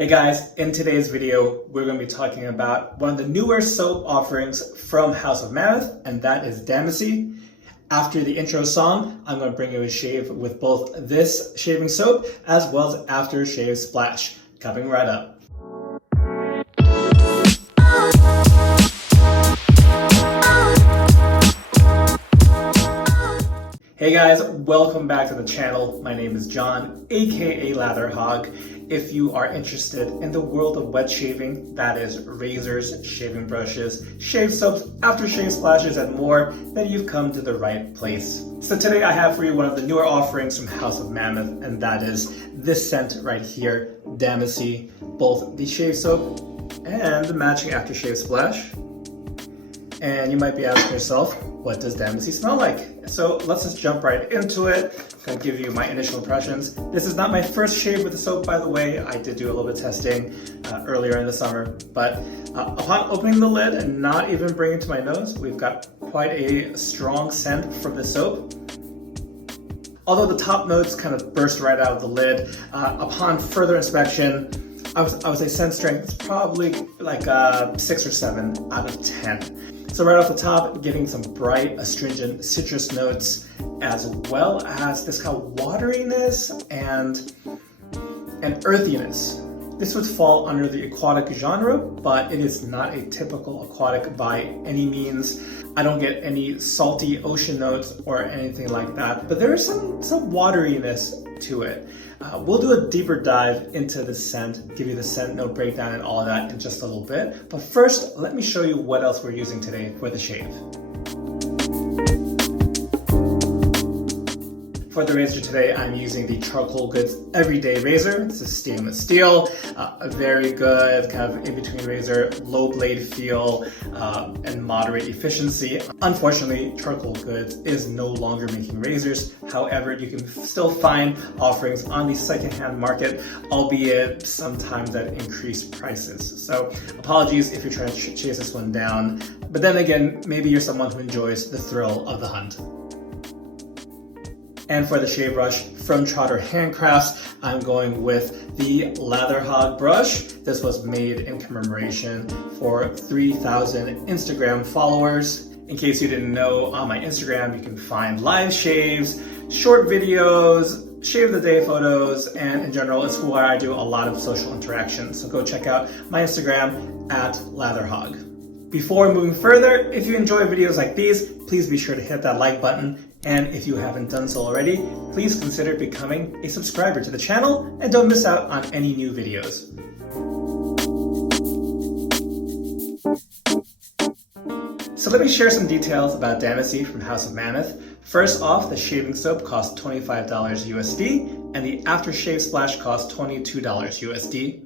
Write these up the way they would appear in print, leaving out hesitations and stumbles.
Hey guys, in today's video, we're going to be talking about one of the newer soap offerings from House of Mammoth, and that is Dammusi. After the intro song, I'm going to bring you a shave with both this shaving soap as well as aftershave splash. Coming right up. Hey guys, welcome back to the channel. My name is John, aka Latherhog. If you are interested in the world of wet shaving, that is razors, shaving brushes, shave soaps, aftershave splashes, and more, then you've come to the right place. So today I have for you one of the newer offerings from House of Mammoth, and that is this scent right here, Dammusi, both the shave soap and the matching aftershave splash. And you might be asking yourself, what does Dammusi smell like? So let's just jump right into it. I'm gonna give you my initial impressions. This is not my first shave with the soap, by the way. I did do a little bit of testing earlier in the summer, but upon opening the lid and not even bringing it to my nose, we've got quite a strong scent from the soap. Although the top notes kind of burst right out of the lid, upon further inspection, I would say scent strength is probably like a 6 or 7 out of 10. So right off the top, getting some bright, astringent citrus notes, as well as this kind of wateriness and earthiness. This would fall under the aquatic genre, but it is not a typical aquatic by any means. I don't get any salty ocean notes or anything like that, but there is some wateriness to it. We'll do a deeper dive into the scent, give you the scent note breakdown and all of that in just a little bit. But first, let me show you what else we're using today for the shave. For the razor today, I'm using the Charcoal Goods Everyday Razor. This is stainless steel, a very good kind of in-between razor, low blade feel, and moderate efficiency. Unfortunately, Charcoal Goods is no longer making razors. However, you can still find offerings on the secondhand market, albeit sometimes at increased prices. So apologies if you're trying to chase this one down. But then again, maybe you're someone who enjoys the thrill of the hunt. And for the shave brush from Trotter Handcrafts, I'm going with the Latherhog brush. This was made in commemoration for 3,000 Instagram followers. In case you didn't know, on my Instagram, you can find live shaves, short videos, shave of the day photos, and in general, it's where I do a lot of social interaction. So go check out my Instagram at Latherhog. Before moving further, if you enjoy videos like these, please be sure to hit that like button. And if you haven't done so already, please consider becoming a subscriber to the channel and don't miss out on any new videos. So let me share some details about Dammusi from House of Mammoth. First off, the shaving soap costs $25 USD and the aftershave splash costs $22 USD.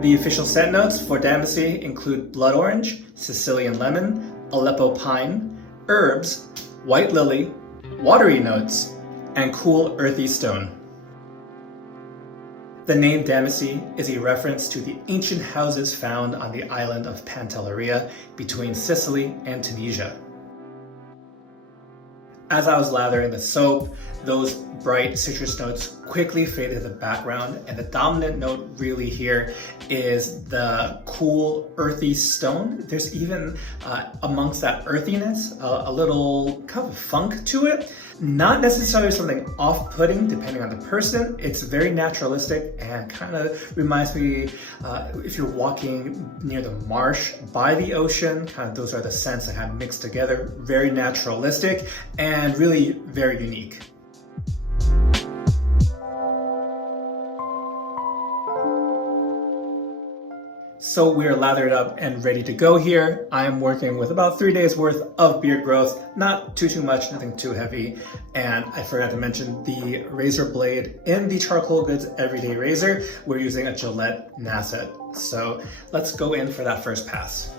The official scent notes for Dammusi include blood orange, Sicilian lemon, Aleppo pine, herbs, white lily, watery notes, and cool earthy stone. The name Dammusi is a reference to the ancient houses found on the island of Pantelleria between Sicily and Tunisia. As I was lathering the soap, those bright citrus notes quickly faded to the background, and the dominant note really here is the cool earthy stone. There's even amongst that earthiness a little kind of funk to it. Not necessarily something off-putting depending on the person. It's very naturalistic and kind of reminds me if you're walking near the marsh by the ocean, kind of those are the scents that have mixed together. Very naturalistic and really very unique. So we're lathered up and ready to go here. I am working with about 3 days worth of beard growth, not too much, nothing too heavy. And I forgot to mention the razor blade in the Charcoal Goods Everyday Razor. We're using a Gillette Nasset. So let's go in for that first pass.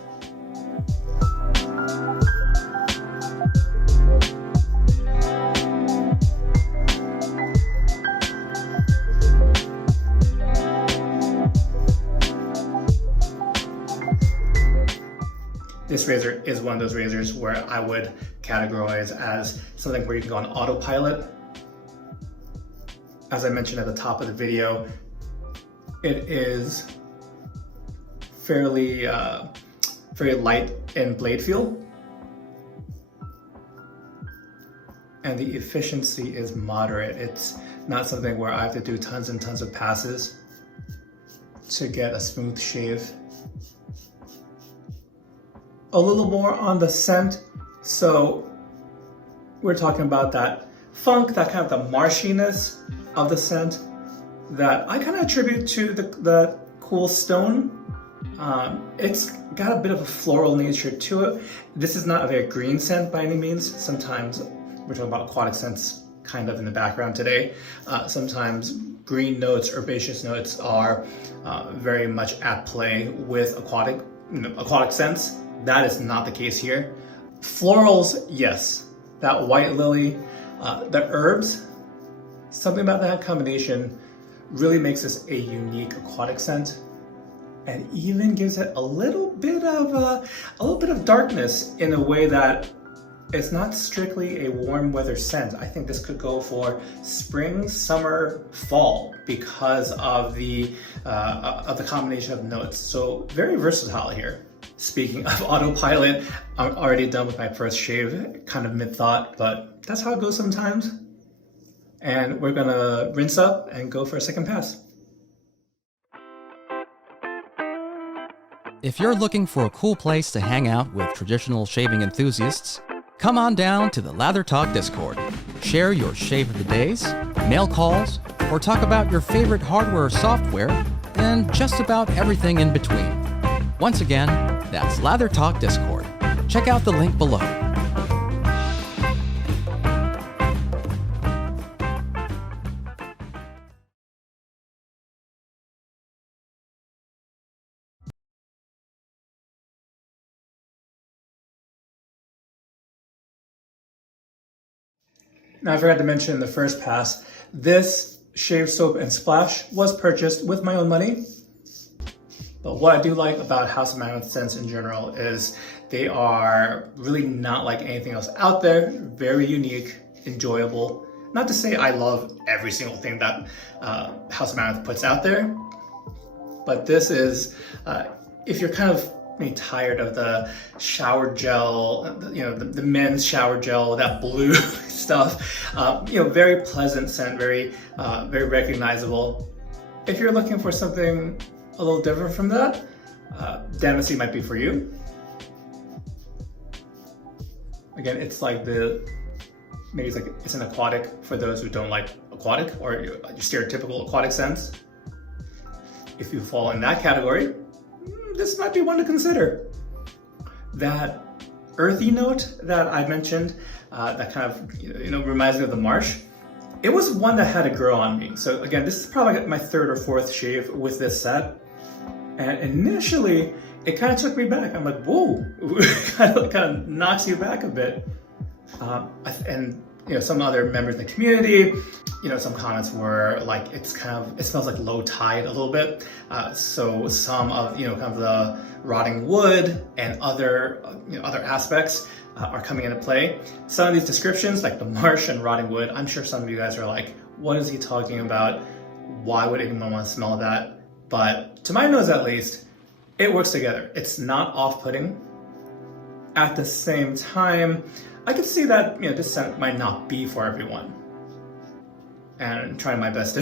This razor is one of those razors where I would categorize as something where you can go on autopilot. As I mentioned at the top of the video, It is fairly very light in blade feel, and the efficiency is moderate. It's not something where I have to do tons and tons of passes to get a smooth shave. A little more on the scent, so we're talking about that funk, that kind of the marshiness of the scent that I kind of attribute to the cool stone. It's got a bit of a floral nature to it. This is not a very green scent by any means. Sometimes we're talking about aquatic scents kind of in the background today. Sometimes green notes, herbaceous notes are very much at play with aquatic scents. That is not the case here. Florals, yes. That white lily, the herbs, something about that combination really makes this a unique aquatic scent, and even gives it a little bit of darkness in a way that it's not strictly a warm weather scent. I think this could go for spring, summer, fall because of the combination of notes. So very versatile here. Speaking of autopilot, I'm already done with my first shave, kind of mid-thought, but that's how it goes sometimes. And we're gonna rinse up and go for a second pass. If you're looking for a cool place to hang out with traditional shaving enthusiasts, come on down to the Lather Talk Discord. Share your shave of the days, mail calls, or talk about your favorite hardware or software, and just about everything in between. Once again, that's Lather Talk Discord. Check out the link below. Now, I forgot to mention in the first pass, this shave soap and splash was purchased with my own money. But what I do like about House of Mammoth scents in general is they are really not like anything else out there. Very unique, enjoyable. Not to say I love every single thing that House of Mammoth puts out there, but this is, if you're kind of tired of the shower gel, the men's shower gel, that blue stuff, very pleasant scent, very recognizable. If you're looking for something a little different from that, Dammusi might be for you. Again, it's like it's an aquatic for those who don't like aquatic or your stereotypical aquatic scents. If you fall in that category, this might be one to consider. That earthy note that I mentioned, that kind of reminds me of the marsh. It was one that had to grow on me. So again, this is probably my third or fourth shave with this set. And initially, it kind of took me back. I'm like, whoa, kind of knocks you back a bit. And some other members in the community, some comments were like, it smells like low tide a little bit. So some of, kind of the rotting wood and other aspects are coming into play. Some of these descriptions, like the marsh and rotting wood, I'm sure some of you guys are like, what is he talking about? Why would anyone want to smell that? But to my nose, at least, it works together. It's not off-putting. At the same time, I could see that this scent might not be for everyone. And trying my best to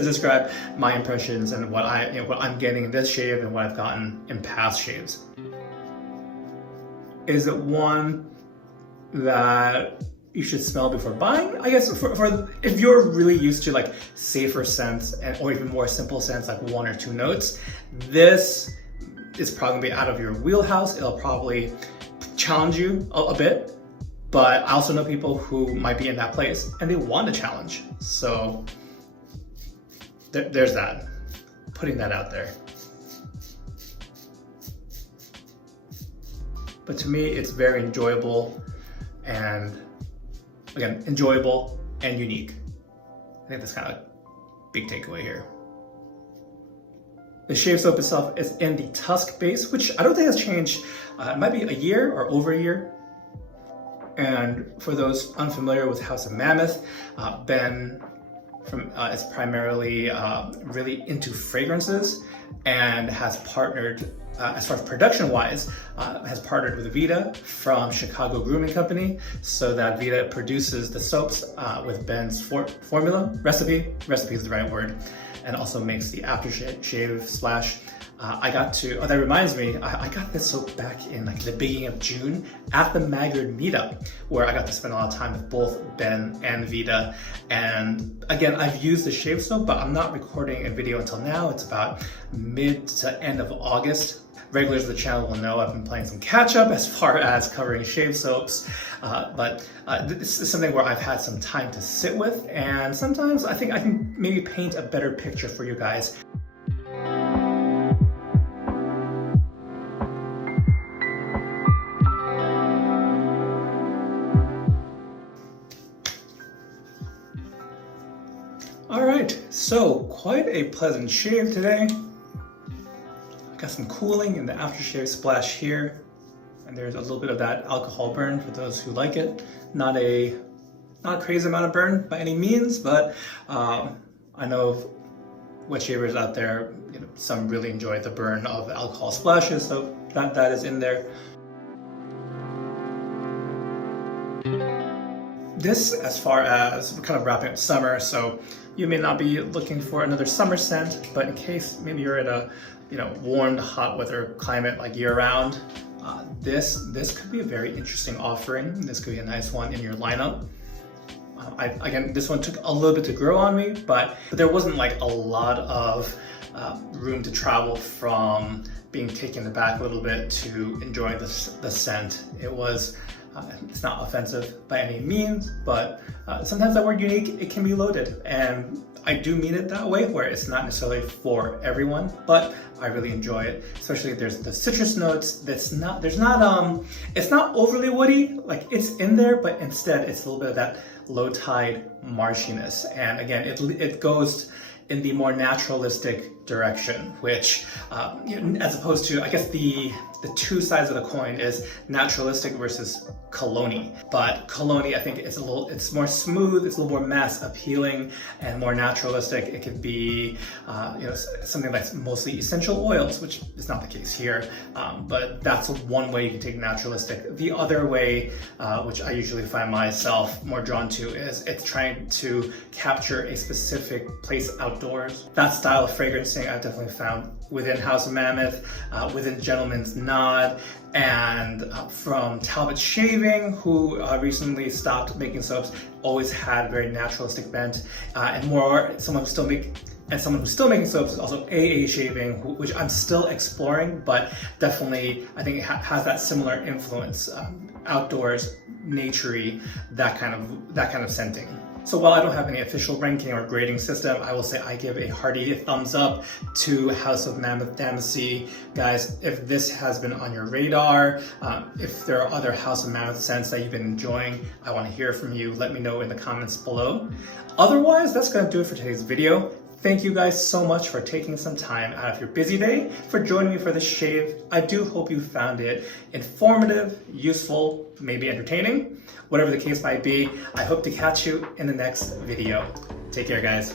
describe my impressions and what I'm getting in this shave and what I've gotten in past shaves. Is it one that you should smell before buying? I guess for if you're really used to like safer scents or even more simple scents like one or two notes, this is probably gonna be out of your wheelhouse. It'll probably challenge you a bit, but I also know people who might be in that place and they want a challenge. So there's that, putting that out there. But to me, it's very enjoyable and again, enjoyable and unique. I think that's kind of a big takeaway here. The shave soap itself is in the tusk base, which I don't think has changed. It might be a year or over a year. And for those unfamiliar with House of Mammoth, Ben is primarily really into fragrances and has partnered, as far as production-wise, has partnered with Vita from Chicago Grooming Company, so that Vita produces the soaps with Ben's formula, recipe is the right word, and also makes the aftershave splash. that reminds me, I got this soap back in like the beginning of June at the Maggard meetup, where I got to spend a lot of time with both Ben and Vita. And again, I've used the shave soap, but I'm not recording a video until now. It's about mid to end of August. Regulars of the channel will know I've been playing some catch up as far as covering shave soaps, but this is something where I've had some time to sit with, and sometimes I think I can maybe paint a better picture for you guys. All right, so quite a pleasant shave today. Got some cooling in the aftershave splash here, and there's a little bit of that alcohol burn for those who like it. Not a crazy amount of burn by any means, but I know wet shavers out there, some really enjoy the burn of the alcohol splashes, so that is in there. This, as far as we're kind of wrapping up summer, so you may not be looking for another summer scent, but in case maybe you're in a warm to hot weather climate like year-round, this could be a very interesting offering. This could be a nice one in your lineup. Again, this one took a little bit to grow on me, but there wasn't like a lot of room to travel from being taken aback a little bit to enjoying the scent. It's not offensive by any means, but sometimes that word unique, it can be loaded. And I do mean it that way, where it's not necessarily for everyone, but I really enjoy it. Especially there's the citrus notes. It's not overly woody, like it's in there, but instead it's a little bit of that low tide marshiness. And again, it goes in the more naturalistic direction, which as opposed to, I guess the two sides of the coin is naturalistic versus cologne. But cologne, I think it's more smooth, it's a little more mass appealing, and more naturalistic. It could be something that's mostly essential oils, which is not the case here, but that's one way you can take naturalistic. The other way, which I usually find myself more drawn to, is it's trying to capture a specific place outdoors. That style of fragrancing I've definitely found within House of Mammoth, within Gentleman's Nod, and from Talbot Shaving, who recently stopped making soaps, always had very naturalistic bent, and someone who's still making soaps is also AA Shaving, which I'm still exploring, but definitely I think it has that similar influence, outdoors, naturey, that kind of scenting. So while I don't have any official ranking or grading system, I will say I give a hearty thumbs up to House of Mammoth Dammusi. Guys, if this has been on your radar, if there are other House of Mammoth scents that you've been enjoying, I want to hear from you. Let me know in the comments below. Otherwise, that's going to do it for today's video. Thank you guys so much for taking some time out of your busy day for joining me for this shave. I do hope you found it informative, useful, maybe entertaining. Whatever the case might be, I hope to catch you in the next video. Take care, guys.